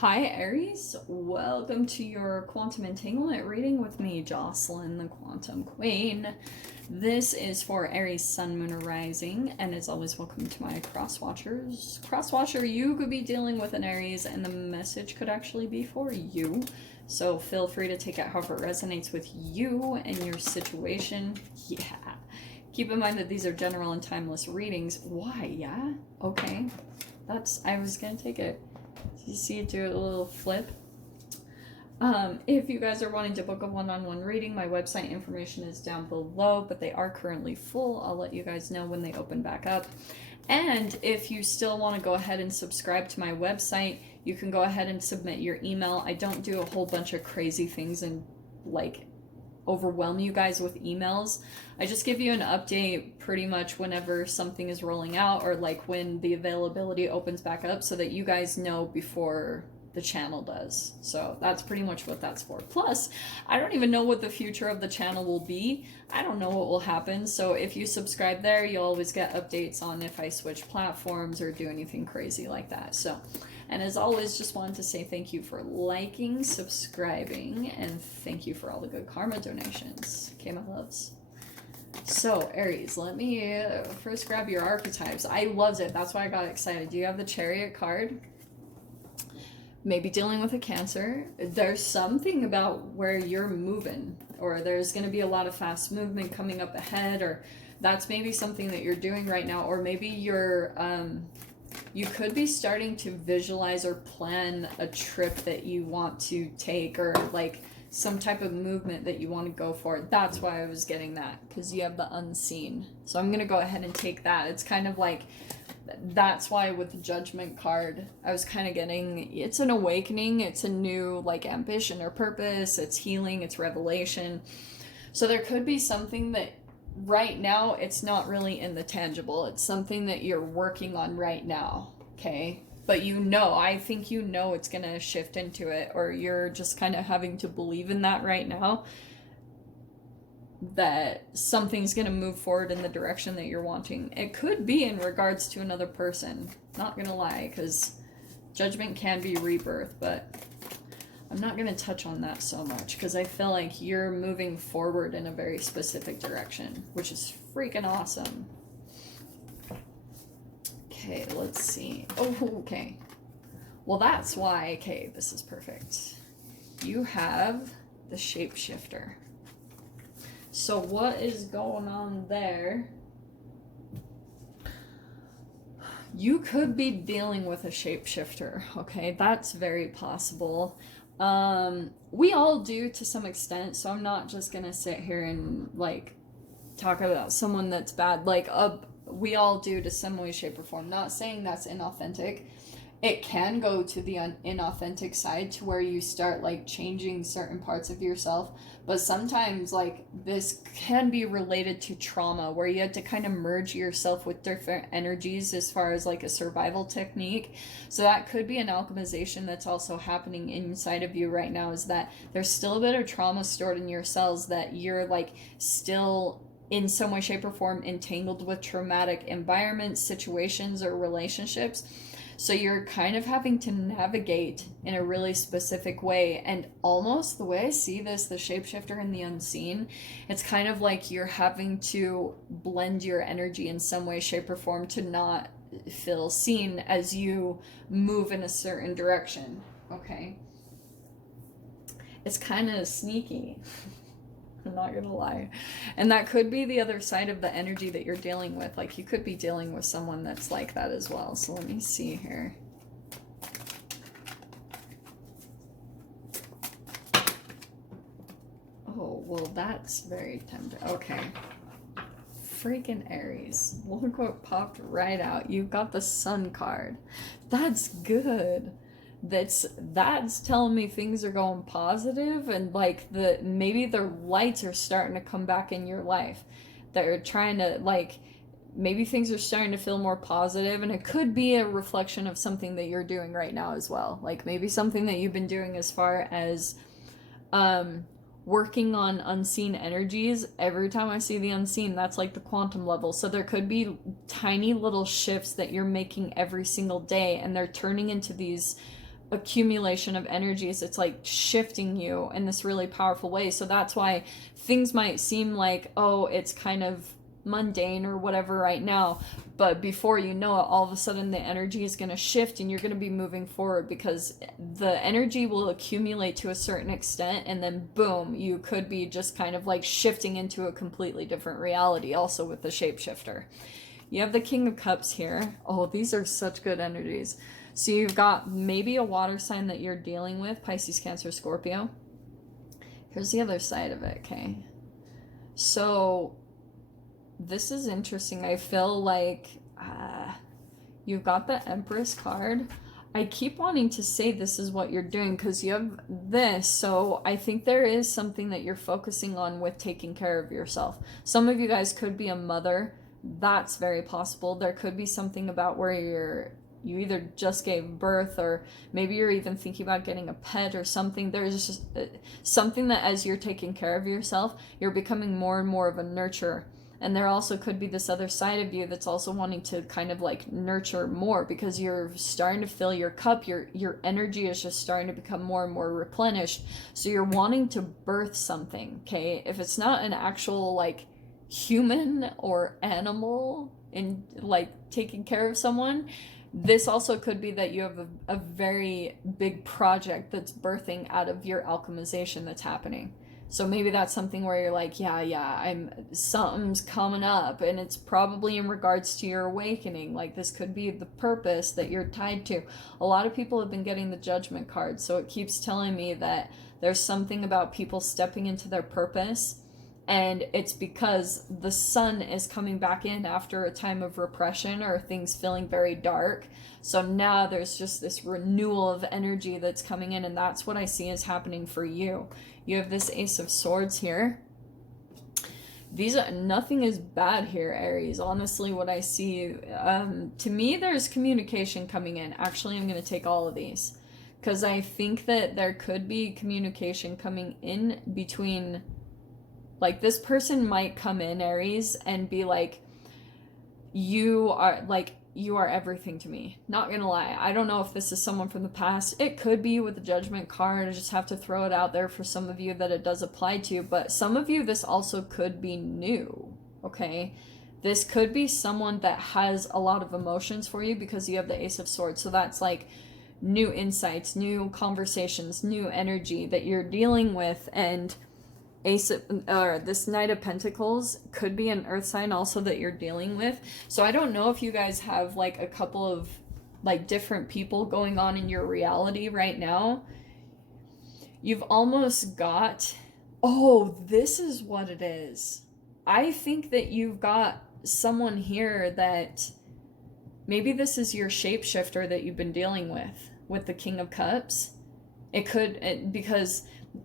Hi Aries, welcome to your quantum entanglement reading with me, Jocelyn, the Quantum Queen. This is for Aries, Sun, Moon, or Rising, and as always, welcome to my cross watchers. Cross watcher, you could be dealing with an Aries, and the message could actually be for you. So feel free to take it however it resonates with you and your situation. Yeah. Keep in mind that these are general and timeless readings. Why? Yeah. Okay. I was gonna take it. You see it do a little flip. If you guys are wanting to book a one-on-one reading, my website information is down below, but they are currently full. I'll let you guys know when they open back up. And if you still want to go ahead and subscribe to my website, you can go ahead and submit your email. I don't do a whole bunch of crazy things and like overwhelm you guys with emails. I just give you an update pretty much whenever something is rolling out or like when the availability opens back up so that you guys know before the channel does. So that's pretty much what that's for. Plus, I don't even know what the future of the channel will be. I don't know what will happen. So if you subscribe there, you'll always get updates on if I switch platforms or do anything crazy like that. So, and as always, just wanted to say thank you for liking, subscribing, and thank you for all the good karma donations. Okay, my loves. So, Aries, let me first grab your archetypes. I loved it. That's why I got excited. Do you have the Chariot card? Maybe dealing with a Cancer. There's something about where you're moving, or there's going to be a lot of fast movement coming up ahead, or that's maybe something that you're doing right now, or maybe you're you could be starting to visualize or plan a trip that you want to take, or like some type of movement that you want to go for. That's why I was getting that, because you have the unseen. So I'm going to go ahead and take that. It's kind of like, that's why with the Judgment card, I was kind of getting, it's an awakening, it's a new like ambition or purpose, it's healing, it's revelation. So there could be something that right now it's not really in the tangible, it's something that you're working on right now, okay? But I think it's gonna shift into it, or you're just kind of having to believe in that right now, that something's going to move forward in the direction that you're wanting. It could be in regards to another person, not going to lie, because Judgment can be rebirth, but I'm not going to touch on that so much because I feel like you're moving forward in a very specific direction, which is freaking awesome. Okay, let's see. Oh, okay. Well, that's why, okay, this is perfect. You have the Shapeshifter. So what is going on there? You could be dealing with a shapeshifter, okay? That's very possible. We all do to some extent, so I'm not just gonna sit here and like talk about someone that's bad. Like, we all do to some way, shape, or form. Not saying that's inauthentic. It can go to the inauthentic side to where you start like changing certain parts of yourself, but sometimes like this can be related to trauma where you had to kind of merge yourself with different energies as far as like a survival technique. So that could be an alchemization that's also happening inside of you right now, is that there's still a bit of trauma stored in your cells that you're like still in some way, shape, or form entangled with traumatic environments, situations, or relationships. So you're kind of having to navigate in a really specific way. And almost the way I see this, the shapeshifter and the unseen, it's kind of like you're having to blend your energy in some way, shape, or form to not feel seen as you move in a certain direction. Okay? It's kind of sneaky. I'm not gonna lie. And that could be the other side of the energy that you're dealing with. Like, you could be dealing with someone that's like that as well. So let me see here. Oh, well, that's very tempting. Okay. Freaking Aries. Look what popped right out. You've got the Sun card. That's good. That's telling me things are going positive, and like maybe the lights are starting to come back in your life. They're trying to like, maybe things are starting to feel more positive, and it could be a reflection of something that you're doing right now as well. Like maybe something that you've been doing as far as working on unseen energies. Every time I see the unseen, that's like the quantum level. So there could be tiny little shifts that you're making every single day, and they're turning into these accumulation of energies. It's like shifting you in this really powerful way. So that's why things might seem like, oh, it's kind of mundane or whatever right now, but before you know it, all of a sudden the energy is going to shift and you're going to be moving forward, because the energy will accumulate to a certain extent, and then boom, you could be just kind of like shifting into a completely different reality. Also with the shapeshifter, you have the King of Cups here. Oh, these are such good energies. So you've got maybe a water sign that you're dealing with, Pisces, Cancer, Scorpio. Here's the other side of it, okay? So this is interesting. I feel like you've got the Empress card. I keep wanting to say this is what you're doing because you have this. So I think there is something that you're focusing on with taking care of yourself. Some of you guys could be a mother. That's very possible. There could be something about where you either just gave birth, or maybe you're even thinking about getting a pet or something. There's just something that as you're taking care of yourself, you're becoming more and more of a nurturer. And there also could be this other side of you that's also wanting to kind of like nurture more, because you're starting to fill your cup. Your energy is just starting to become more and more replenished. So you're wanting to birth something, okay? If it's not an actual like human or animal in like taking care of someone, this also could be that you have a very big project that's birthing out of your alchemization that's happening. So maybe that's something where you're like, something's coming up, and it's probably in regards to your awakening. Like this could be the purpose that you're tied to. A lot of people have been getting the Judgment card, so it keeps telling me that there's something about people stepping into their purpose. And it's because the sun is coming back in after a time of repression or things feeling very dark. So now there's just this renewal of energy that's coming in, and that's what I see is happening for you. You have this Ace of Swords here. Nothing is bad here, Aries. Honestly, what I see, to me, there's communication coming in. Actually, I'm going to take all of these, because I think that there could be communication coming in between. Like this person might come in, Aries, and be like, you are everything to me. Not gonna lie, I don't know if this is someone from the past. It could be with the Judgment card. I just have to throw it out there for some of you that it does apply to, but some of you, this also could be new, okay? This could be someone that has a lot of emotions for you because you have the Ace of Swords. So that's like new insights, new conversations, new energy that you're dealing with. And this Knight of Pentacles could be an earth sign also that you're dealing with. So I don't know if you guys have like a couple of like different people going on in your reality right now. You've almost got, oh, this is what it is. I think that you've got someone here that maybe this is your shapeshifter that you've been dealing with the King of Cups. It could, because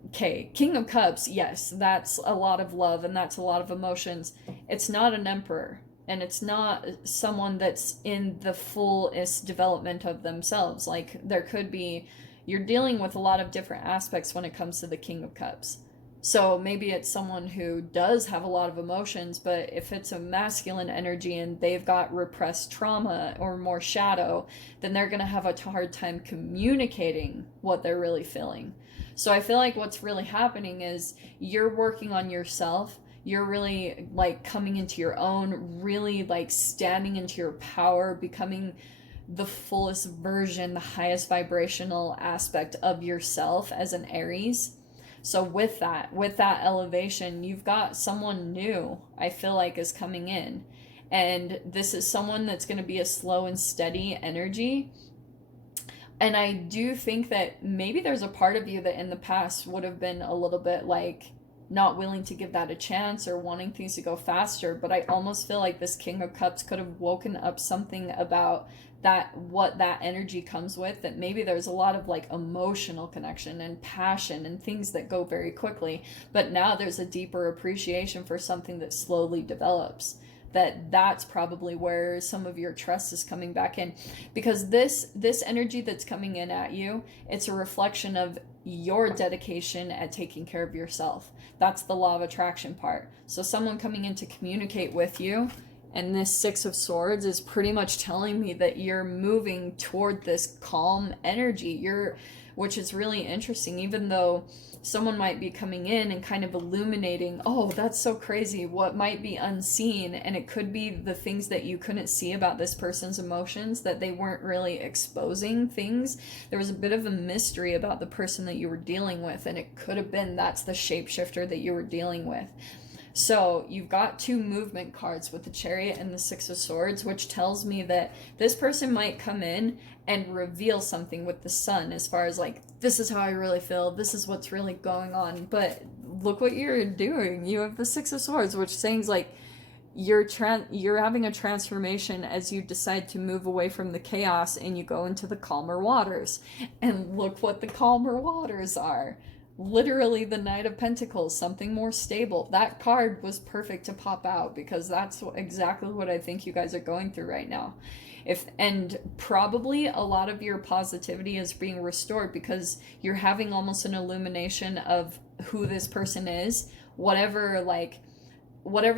okay, King of Cups, yes, that's a lot of love and that's a lot of emotions. It's not an emperor, and it's not someone that's in the fullest development of themselves. Like there could be, you're dealing with a lot of different aspects when it comes to the King of Cups. So maybe it's someone who does have a lot of emotions, but if it's a masculine energy and they've got repressed trauma or more shadow, then they're going to have a hard time communicating what they're really feeling. So I feel like what's really happening is you're working on yourself. You're really like coming into your own, really like standing into your power, becoming the fullest version, the highest vibrational aspect of yourself as an Aries. So with that elevation, you've got someone new, I feel like, is coming in. And this is someone that's going to be a slow and steady energy. And I do think that maybe there's a part of you that in the past would have been a little bit like not willing to give that a chance or wanting things to go faster. But I almost feel like this King of Cups could have woken up something about that, what that energy comes with, that maybe there's a lot of like emotional connection and passion and things that go very quickly. But now there's a deeper appreciation for something that slowly develops. That's probably where some of your trust is coming back in, because this energy that's coming in at you, it's a reflection of your dedication at taking care of yourself. That's the law of attraction part. So someone coming in to communicate with you And this Six of Swords is pretty much telling me that you're moving toward this calm energy. Which is really interesting, even though someone might be coming in and kind of illuminating, oh, that's so crazy, what might be unseen, and it could be the things that you couldn't see about this person's emotions, that they weren't really exposing things. There was a bit of a mystery about the person that you were dealing with, and it could have been that's the shapeshifter that you were dealing with. So you've got two movement cards with the Chariot and the Six of Swords, which tells me that this person might come in and reveal something with the Sun, as far as like, this is how I really feel, this is what's really going on. But look what you're doing. You have the Six of Swords, which saying like you're having a transformation as you decide to move away from the chaos and you go into the calmer waters. And look what the calmer waters are. Literally the Knight of Pentacles, something more stable. That card was perfect to pop out because that's exactly what I think you guys are going through right now. And probably a lot of your positivity is being restored because you're having almost an illumination of who this person is, whatever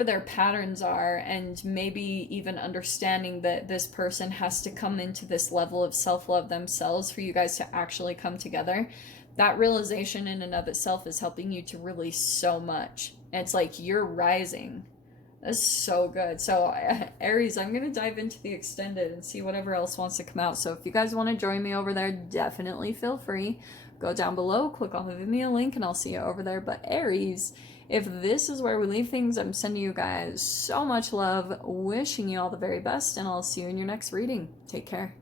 their patterns are, and maybe even understanding that this person has to come into this level of self-love themselves for you guys to actually come together. That realization in and of itself is helping you to release so much. And it's like you're rising. That's so good. So Aries, I'm going to dive into the extended and see whatever else wants to come out. So if you guys want to join me over there, definitely feel free. Go down below, click on the Vimeo link, and I'll see you over there. But Aries, if this is where we leave things, I'm sending you guys so much love, wishing you all the very best, and I'll see you in your next reading. Take care.